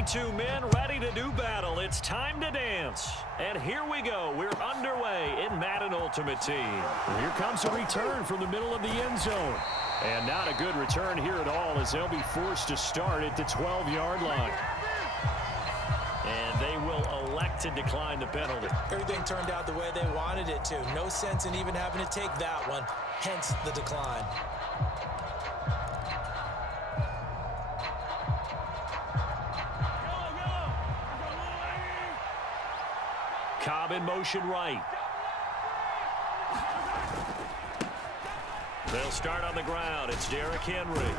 22 men ready to do battle. It's time to dance. And here we go. We're underway in Madden Ultimate Team. Here comes a return from the middle of the end zone. And not a good return here at all, as they'll be forced to start at the 12-yard line. And they will elect to decline the penalty. Everything turned out the way they wanted it to. No sense in even having to take that one, hence the decline. Cobb in motion right. They'll start on the ground. It's Derrick Henry.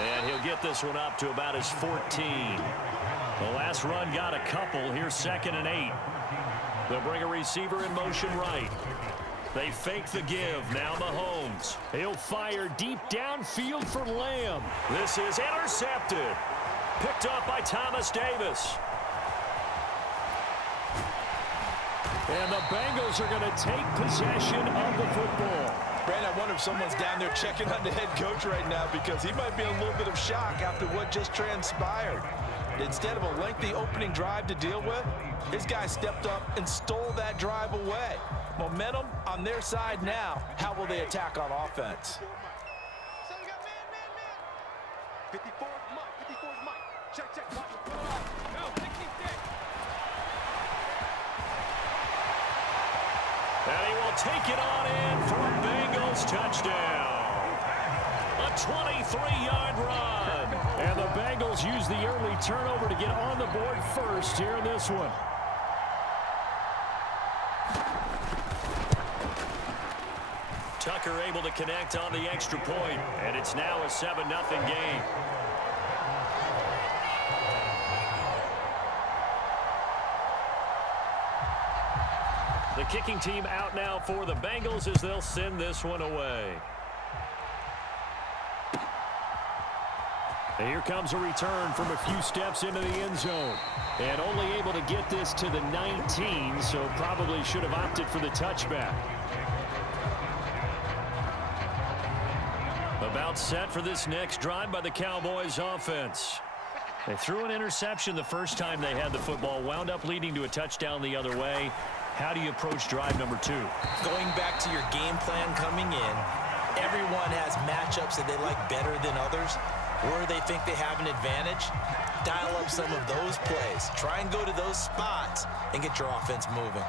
And he'll get this one up to about his 14. The last run got a couple. Here's 2nd and 8. They'll bring a receiver in motion right. They fake the give. Now Mahomes. He'll fire deep downfield for Lamb. This is intercepted. Picked up by Thomas Davis. And the Bengals are going to take possession of the football. Brandon, I wonder if someone's down there checking on the head coach right now, because he might be in a little bit of shock after what just transpired. Instead of a lengthy opening drive to deal with, his guy stepped up and stole that drive away. Momentum on their side now. How will they attack on offense? 54's Mike. Check. And he will take it on in for a Bengals touchdown. A 23-yard run. And the Bengals use the early turnover to get on the board first here in this one. Tucker able to connect on the extra point, and it's now a 7-0 game. The kicking team out now for the Bengals as they'll send this one away. And here comes a return from a few steps into the end zone. And only able to get this to the 19, so probably should have opted for the touchback. About set for this next drive by the Cowboys offense. They threw an interception the first time they had the football, wound up leading to a touchdown the other way. How do you approach drive number 2? Going back to your game plan coming in, everyone has matchups that they like better than others, where they think they have an advantage. Dial up some of those plays. Try and go to those spots and get your offense moving.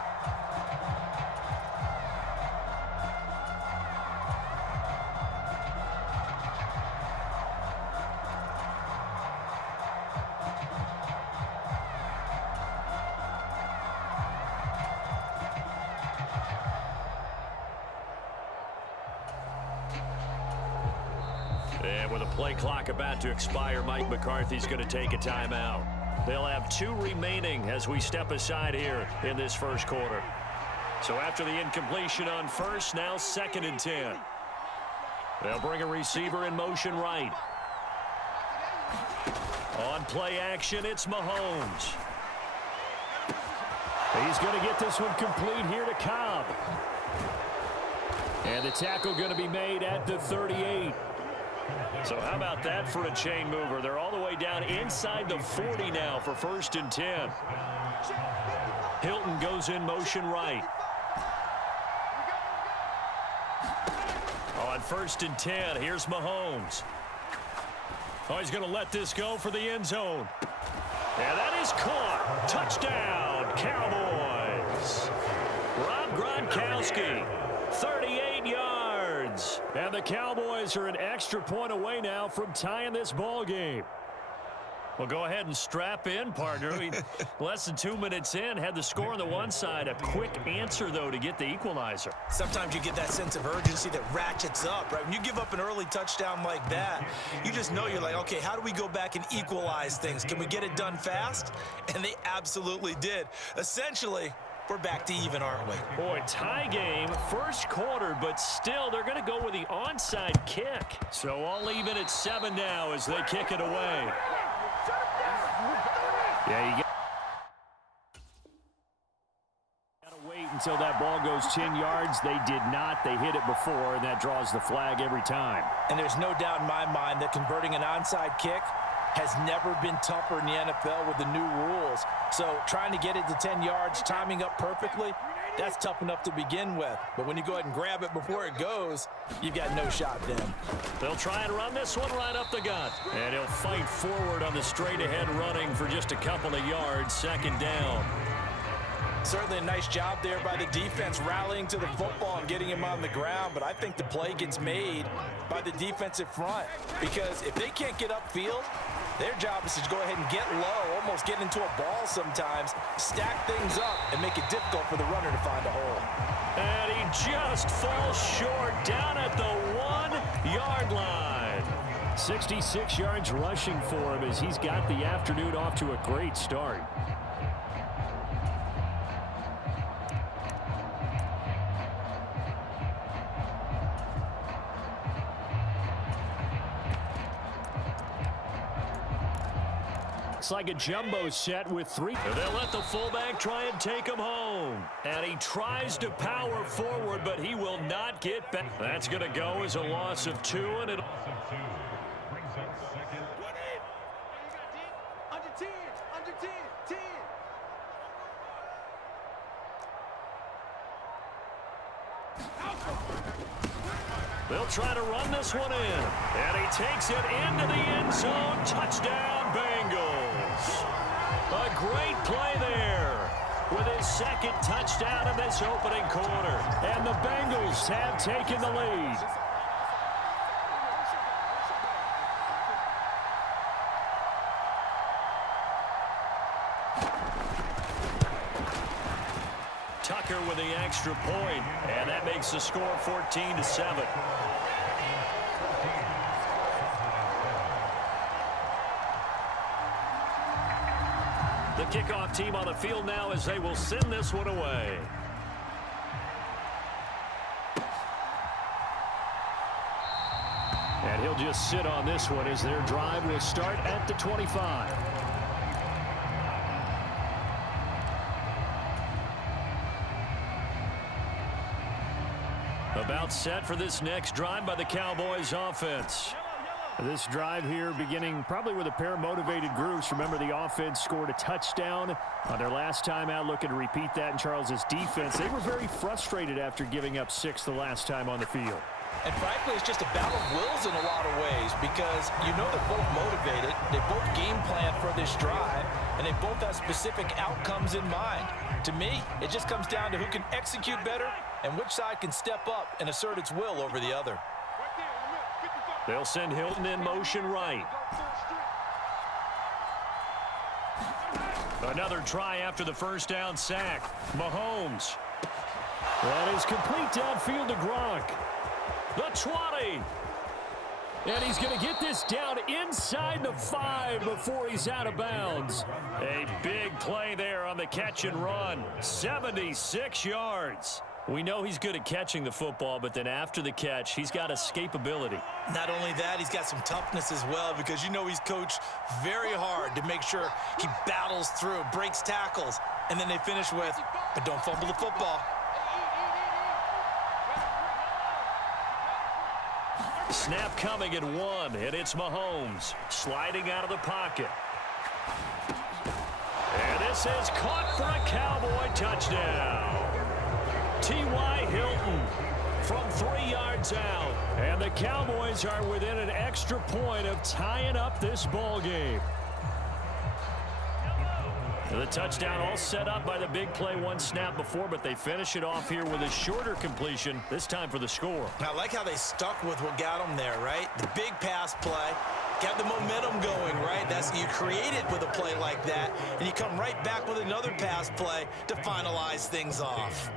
And with a play clock about to expire, Mike McCarthy's going to take a timeout. They'll have 2 remaining as we step aside here in this first quarter. So after the incompletion on first, now 2nd and 10. They'll bring a receiver in motion right. On play action, it's Mahomes. He's going to get this one complete here to Cobb. And the tackle going to be made at the 38. So how about that for a chain mover? They're all the way down inside the 40 now for 1st and 10. Hilton goes in motion right. On 1st and 10, here's Mahomes. Oh, he's going to let this go for the end zone. And that is caught. Touchdown, Cowboys. Rob Gronkowski, 38 yards. And the Cowboys are an extra point away now from tying this ball game. Well, go ahead and strap in, partner. Less than 2 minutes in, had the score on the one side. A quick answer, though, to get the equalizer. Sometimes you get that sense of urgency that ratchets up, right? When you give up an early touchdown like that, you just know you're like, okay, how do we go back and equalize things? Can we get it done fast? And they absolutely did. Essentially, we're back to even, aren't we? Boy, tie game, first quarter, but still they're going to go with the onside kick. So all even at 7 now as they kick it away. Yeah, you got to wait until that ball goes 10 yards. They did not. They hit it before, and that draws the flag every time. And there's no doubt in my mind that converting an onside kick has never been tougher in the NFL with the new rules. So trying to get it to 10 yards, timing up perfectly, that's tough enough to begin with. But when you go ahead and grab it before it goes, you've got no shot then. They'll try and run this one right up the gut. And he'll fight forward on the straight-ahead running for just a couple of yards, second down. Certainly a nice job there by the defense rallying to the football and getting him on the ground, but I think the play gets made by the defensive front because if they can't get upfield, their job is to go ahead and get low, almost get into a ball sometimes, stack things up, and make it difficult for the runner to find a hole. And he just falls short down at the 1-yard line. 66 yards rushing for him as he's got the afternoon off to a great start. Looks like a jumbo set with 3. They'll let the fullback try and take him home. And he tries to power forward, but he will not get back. That's going to go as a loss of 2. And it. Under 10, under 10, 10. They'll try to run this one in. And he takes it into the end zone. Touchdown, Bengals. A great play there with his second touchdown in this opening quarter. And the Bengals have taken the lead. Tucker with the extra point, and that makes the score 14-7. The kickoff team on the field now as they will send this one away. And he'll just sit on this one as their drive will start at the 25. About set for this next drive by the Cowboys offense. This drive here beginning probably with a pair of motivated groups. Remember, the offense scored a touchdown on their last time out, looking to repeat that in Charles's defense. They were very frustrated after giving up 6 the last time on the field. And frankly, it's just a battle of wills in a lot of ways because you know they're both motivated, they both game plan for this drive, and they both have specific outcomes in mind. To me, it just comes down to who can execute better and which side can step up and assert its will over the other. They'll send Hilton in motion right. Another try after the first down sack. Mahomes. That is complete downfield to Gronk. The 20. And he's going to get this down inside the 5 before he's out of bounds. A big play there on the catch and run. 76 yards. We know he's good at catching the football, but then after the catch, he's got escapability. Not only that, he's got some toughness as well because you know he's coached very hard to make sure he battles through, breaks tackles, and then they finish with, but don't fumble the football. Snap coming at 1, and it's Mahomes sliding out of the pocket. And this is caught for a Cowboy touchdown. T.Y. Hilton from 3 yards out. And the Cowboys are within an extra point of tying up this ball game. The touchdown all set up by the big play 1 snap before, but they finish it off here with a shorter completion, this time for the score. I like how they stuck with what got them there, right? The big pass play, got the momentum going, right? That's you create it with a play like that, and you come right back with another pass play to finalize things off.